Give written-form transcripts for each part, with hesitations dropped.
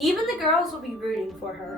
Even the girls will be rooting for her.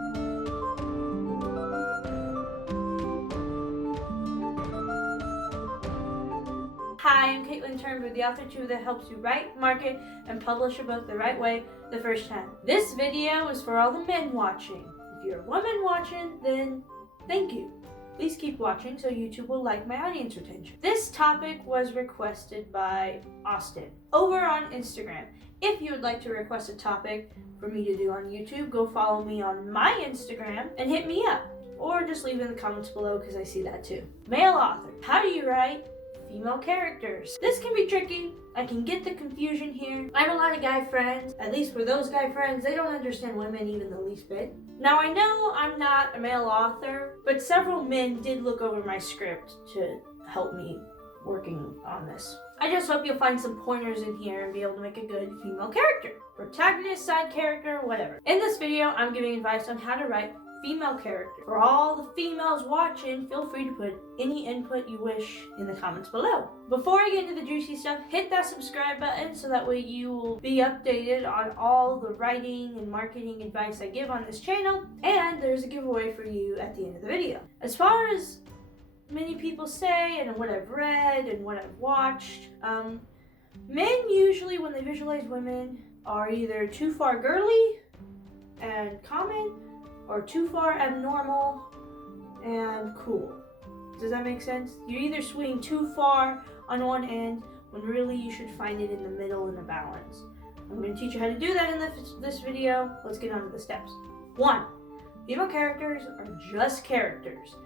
Hi, I'm Kaitlyn Turnboo, the authortube that helps you write, market, and publish a book the right way the first time. This video is for all the men watching. If you're a woman watching, then thank you. Please keep watching so YouTube will like my audience retention. This topic was requested by Austin over on Instagram. If you would like to request a topic for me to do on YouTube, go follow me on my Instagram and hit me up. Or just leave in the comments below because I see that too. Male author, how do you write female characters? This can be tricky. I can get the confusion here. I have a lot of guy friends. At least for those guy friends, they don't understand women even the least bit. Now I know I'm not a male author, but several men did look over my script to help me working on this. I just hope you'll find some pointers in here and be able to make a good female character. Protagonist, side character, whatever. In this video, I'm giving advice on how to write female character. For all the females watching, feel free to put any input you wish in the comments below. Before I get into the juicy stuff, hit that subscribe button so that way you will be updated on all the writing and marketing advice I give on this channel, and there's a giveaway for you at the end of the video. As far as many people say and what I've read and what I've watched, men usually when they visualize women are either too far girly and common or too far abnormal and cool. Does that make sense? You're either swinging too far on one end when really you should find it in the middle in a balance. I'm going to teach you how to do that in this video. Let's get on to the steps. 1. Female characters are just characters.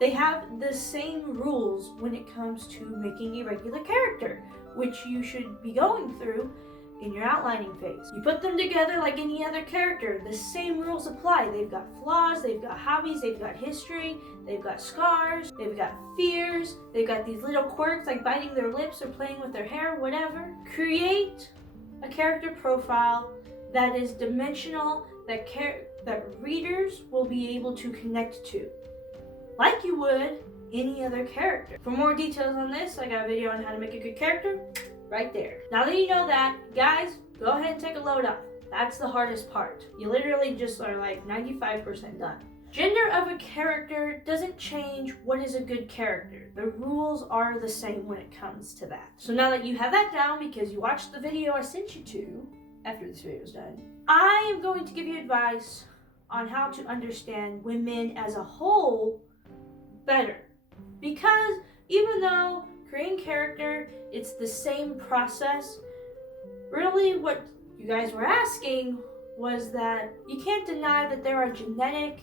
They have the same rules when it comes to making a regular character, which you should be going through in your outlining phase. You put them together like any other character. The same rules apply. They've got flaws, they've got hobbies, they've got history, they've got scars, they've got fears, they've got these little quirks like biting their lips or playing with their hair, whatever. Create a character profile that is dimensional, that readers will be able to connect to, like you would any other character. For more details on this, I got a video on how to make a good character right there. Now that you know that, guys, go ahead and take a load off. That's the hardest part. You literally just are like 95% done. Gender of a character doesn't change what is a good character. The rules are the same when it comes to that. So now that you have that down because you watched the video I sent you to after this video is done, I am going to give you advice on how to understand women as a whole better. Because even though creating character, it's the same process, really what you guys were asking was that you can't deny that there are genetic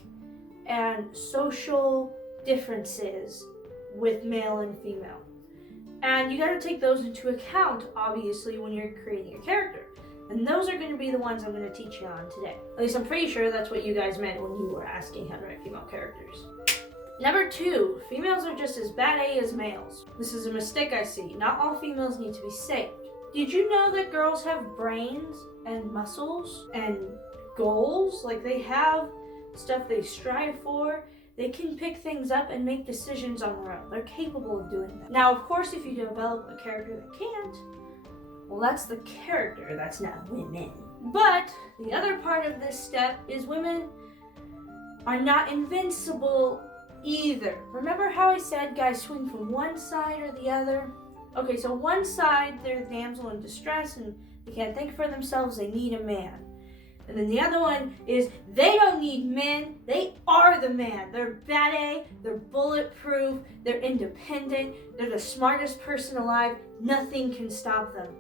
and social differences with male and female. And you got to take those into account, obviously, when you're creating a character. And those are going to be the ones I'm going to teach you on today. At least I'm pretty sure that's what you guys meant when you were asking how to write female characters. Number 2, females are just as bad A as males. This is a mistake I see. Not all females need to be saved. Did you know that girls have brains and muscles and goals? Like they have stuff they strive for. They can pick things up and make decisions on their own. They're capable of doing that. Now, of course, if you develop a character that can't, well, that's the character. That's not women. But the other part of this step is women are not invincible either. Remember how I said guys swing from one side or the other? Okay, so one side, they're the damsel in distress and they can't think for themselves, they need a man. And then the other one is they don't need men, they are the man. They're bad A, they're bulletproof, they're independent, they're the smartest person alive, nothing can stop them.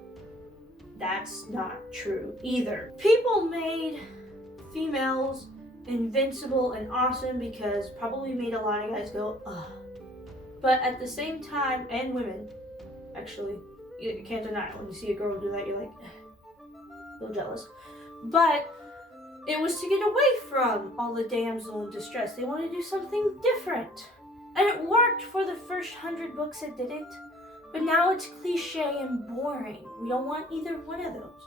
That's not true either. People made females invincible and awesome because probably made a lot of guys go, ugh. But at the same time, and women, actually, you can't deny it. When you see a girl do that, you're like, a little jealous. But it was to get away from all the damsel in distress. They wanted to do something different. And it worked for the first 100 books it didn't. But now it's cliche and boring. We don't want either one of those.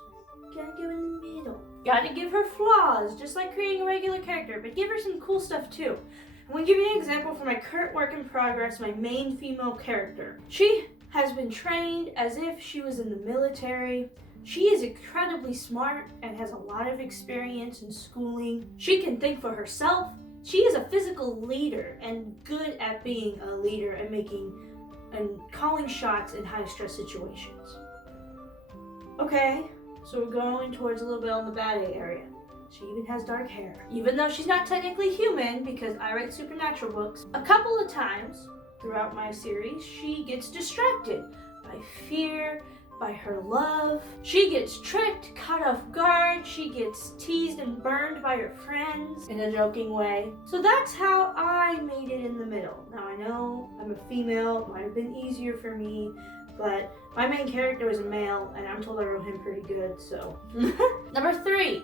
Gotta go in the middle. Gotta give her flaws, just like creating a regular character, but give her some cool stuff too. I'm gonna give you an example for my current work in progress, my main female character. She has been trained as if she was in the military She is incredibly smart and has a lot of experience in schooling. She can think for herself. She is a physical leader and good at being a leader and calling shots in high-stress situations. Okay, so we're going towards a little bit on the bad A area. She even has dark hair. Even though she's not technically human, because I write supernatural books, a couple of times throughout my series, she gets distracted by fear, by her love. She gets tricked, caught off guard. She gets teased and burned by her friends in a joking way. So that's how I made it in the middle. Now I know I'm a female, it might have been easier for me, but my main character is a male and I'm told I wrote him pretty good, so. Number 3,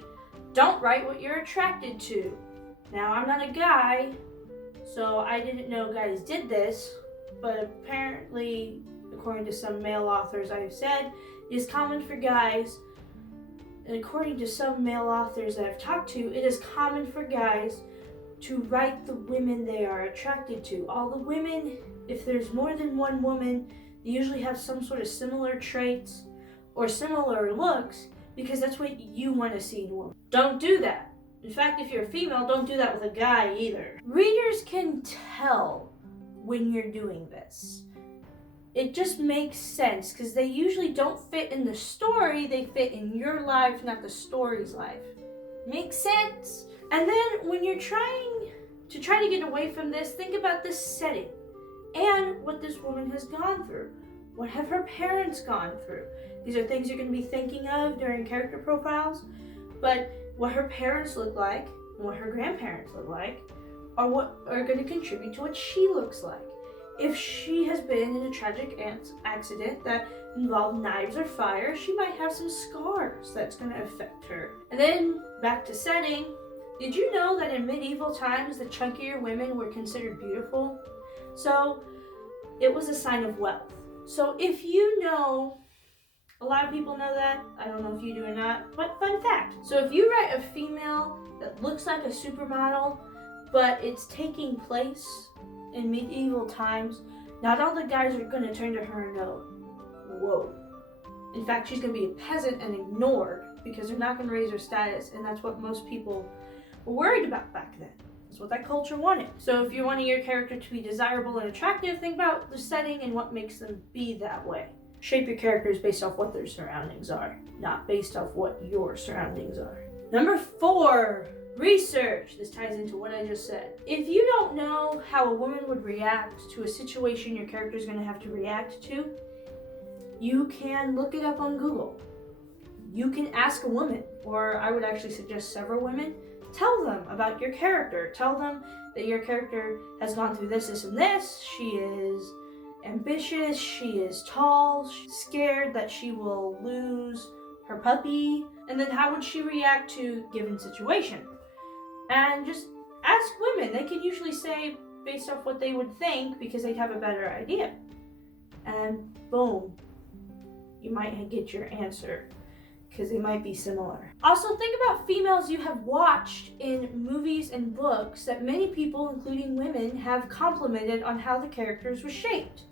don't write what you're attracted to. Now I'm not a guy, so I didn't know guys did this, but apparently, according to some male authors I've said, it is common for guys, and according to some male authors that I've talked to, it is common for guys to write the women they are attracted to. All the women, if there's more than one woman, they usually have some sort of similar traits or similar looks because that's what you want to see in a woman. Don't do that. In fact, if you're a female, don't do that with a guy either. Readers can tell when you're doing this. It just makes sense because they usually don't fit in the story, they fit in your life, not the story's life. Makes sense? And then when you're trying to get away from this, think about the setting and what this woman has gone through. What have her parents gone through? These are things you're going to be thinking of during character profiles, but what her parents look like and what her grandparents look like are what are going to contribute to what she looks like. If she has been in a tragic accident that involved knives or fire, she might have some scars that's going to affect her. And then back to setting, did you know that in medieval times the chunkier women were considered beautiful? So it was a sign of wealth. So if you know, a lot of people know that, I don't know if you do or not, but fun fact. So if you write a female that looks like a supermodel, but it's taking place in medieval times, not all the guys are going to turn to her and go, whoa. In fact, she's going to be a peasant and ignored because they're not going to raise her status, and that's what most people were worried about back then. That's what that culture wanted. So if you want your character to be desirable and attractive, think about the setting and what makes them be that way. Shape your characters based off what their surroundings are, not based off what your surroundings are. Number 4, research. This ties into what I just said. If you don't know how a woman would react to a situation your character is going to have to react to, you can look it up on Google. You can ask a woman, or I would actually suggest several women. Tell them about your character. Tell them that your character has gone through this, this, and this. She is ambitious. She is tall. She's scared that she will lose her puppy. And then how would she react to a given situation? And just ask women. They can usually say based off what they would think because they'd have a better idea. And boom, you might get your answer because they might be similar. Also, think about females you have watched in movies and books that many people, including women, have complimented on how the characters were shaped,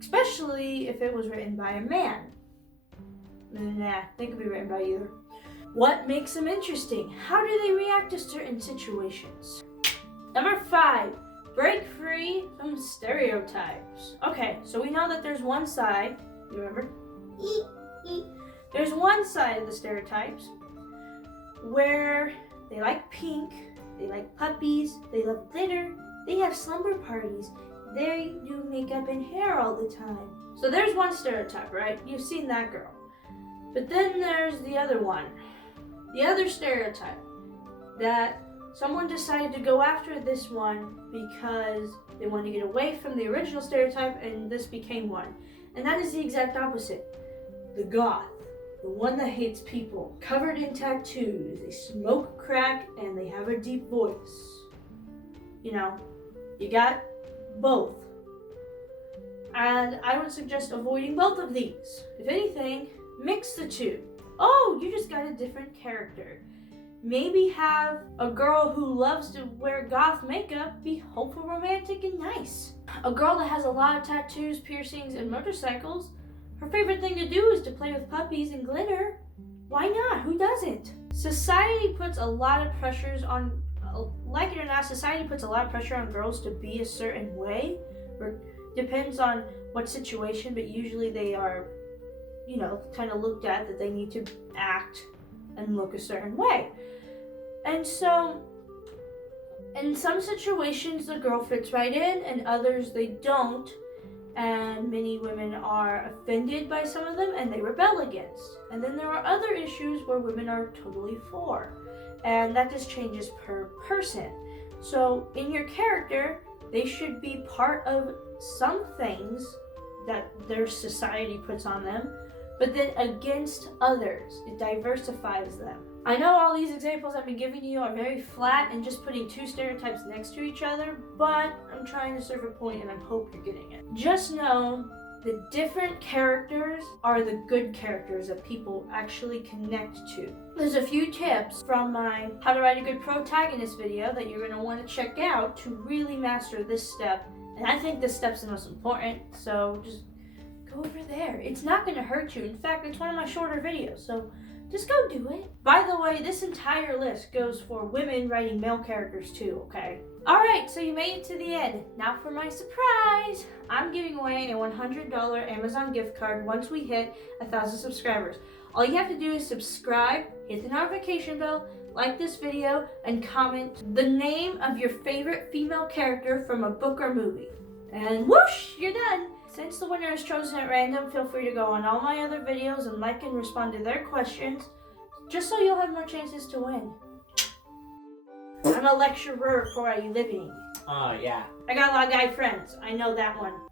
especially if it was written by a man. Nah, they could be written by either. What makes them interesting? How do they react to certain situations? Number 5, break free from stereotypes. Okay, so we know that there's one side, you remember? There's one side of the stereotypes where they like pink, they like puppies, they love glitter, they have slumber parties, they do makeup and hair all the time. So there's one stereotype, right? You've seen that girl. But then there's the other one. The other stereotype that someone decided to go after this one because they wanted to get away from the original stereotype and this became one. And that is the exact opposite. The goth. The one that hates people. Covered in tattoos. They smoke crack and they have a deep voice. You know, you got both. And I would suggest avoiding both of these. If anything, mix the two. Oh, you just got a different character. Maybe have a girl who loves to wear goth makeup be hopeful, romantic, and nice. A girl that has a lot of tattoos, piercings, and motorcycles, her favorite thing to do is to play with puppies and glitter. Why not? Who doesn't? Society puts a lot of pressures on, like it or not, society puts a lot of pressure on girls to be a certain way. Or depends on what situation, but usually they are, kind of looked at that they need to act and look a certain way. And so, in some situations, the girl fits right in, and others they don't. And many women are offended by some of them and they rebel against. And then there are other issues where women are totally for. And that just changes per person. So in your character, they should be part of some things that their society puts on them, but then against others. It diversifies them. I know all these examples I've been giving you are very flat and just putting two stereotypes next to each other, but I'm trying to serve a point and I hope you're getting it. Just know the different characters are the good characters that people actually connect to. There's a few tips from my How to Write a Good Protagonist video that you're going to want to check out to really master this step. And I think this step's the most important, so just go over there. It's not going to hurt you. In fact, it's one of my shorter videos, so just go do it. By the way, this entire list goes for women writing male characters too, okay? Alright, so you made it to the end. Now for my surprise. I'm giving away a $100 Amazon gift card once we hit 1,000 subscribers. All you have to do is subscribe, hit the notification bell, like this video, and comment the name of your favorite female character from a book or movie. And whoosh, you're done. Since the winner is chosen at random, feel free to go on all my other videos and like and respond to their questions, just so you'll have more chances to win. I'm a lecturer for a living. Oh, yeah. I got a lot of guy friends. I know that one.